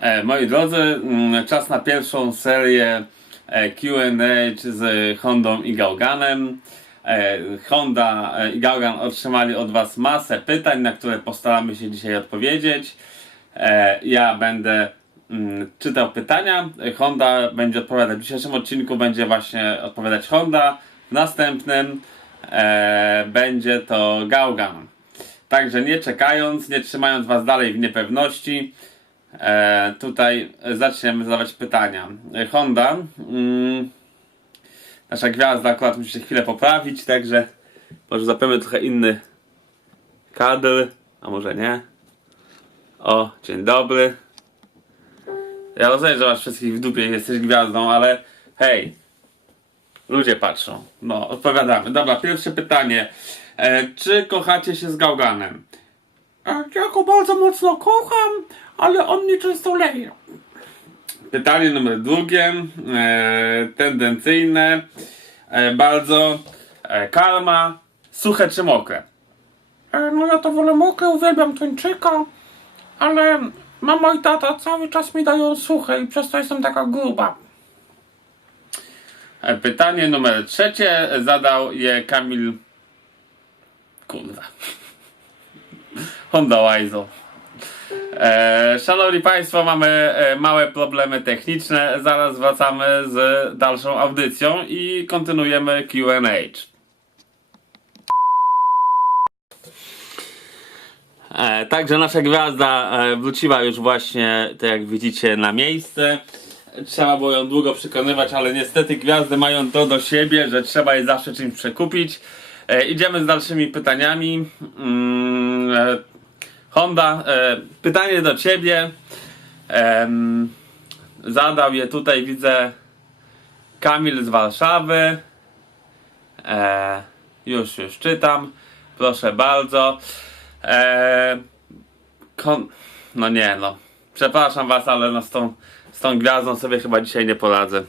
E, moi drodzy, mm, czas na pierwszą serię e, Q&A z Hondą i Gauganem. E, Honda i Gaugan otrzymali od Was masę pytań, na które postaramy się dzisiaj odpowiedzieć. Ja będę mm, czytał pytania. Honda będzie odpowiadać. W dzisiejszym odcinku będzie właśnie odpowiadać Honda. W następnym będzie to Gaugan. Także nie czekając, nie trzymając Was dalej w niepewności, e, tutaj zaczniemy zadawać pytania. E, Honda, mm, nasza gwiazda akurat musi się chwilę poprawić, także może zapewne trochę inny kadr, a może nie. O, dzień dobry. Ja rozumiem, że masz wszystkich w dupie jesteś gwiazdą, ale hej, ludzie patrzą. No, odpowiadamy. Dobra, pierwsze pytanie. E, czy kochacie się z Gauganem? E, Ja go bardzo mocno kocham, ale on mnie często leje. Pytanie numer drugie, e, tendencyjne, e, bardzo. E, karma, suche czy mokre? E, No ja to wolę mokre, uwielbiam tuńczyka, ale mama i tata cały czas mi dają suche i przez to jestem taka gruba. E, pytanie numer trzecie, zadał je Kamil. Kurwa. Honda Wajzo. E, szanowni Państwo, mamy e, małe problemy techniczne. Zaraz wracamy z dalszą audycją i kontynuujemy QA. E, także nasza gwiazda e, wróciła już właśnie, tak jak widzicie, na miejsce. Trzeba było ją długo przekonywać, ale niestety gwiazdy mają to do siebie, że trzeba je zawsze czymś przekupić. E, idziemy z dalszymi pytaniami. Mm, e, Honda, e, pytanie do ciebie. Em, zadał je tutaj, widzę, Kamil z Warszawy. E, już, już czytam. Proszę bardzo. E, kon... No nie, no. Przepraszam was, ale no z tą, z tą gwiazdą sobie chyba dzisiaj nie poradzę.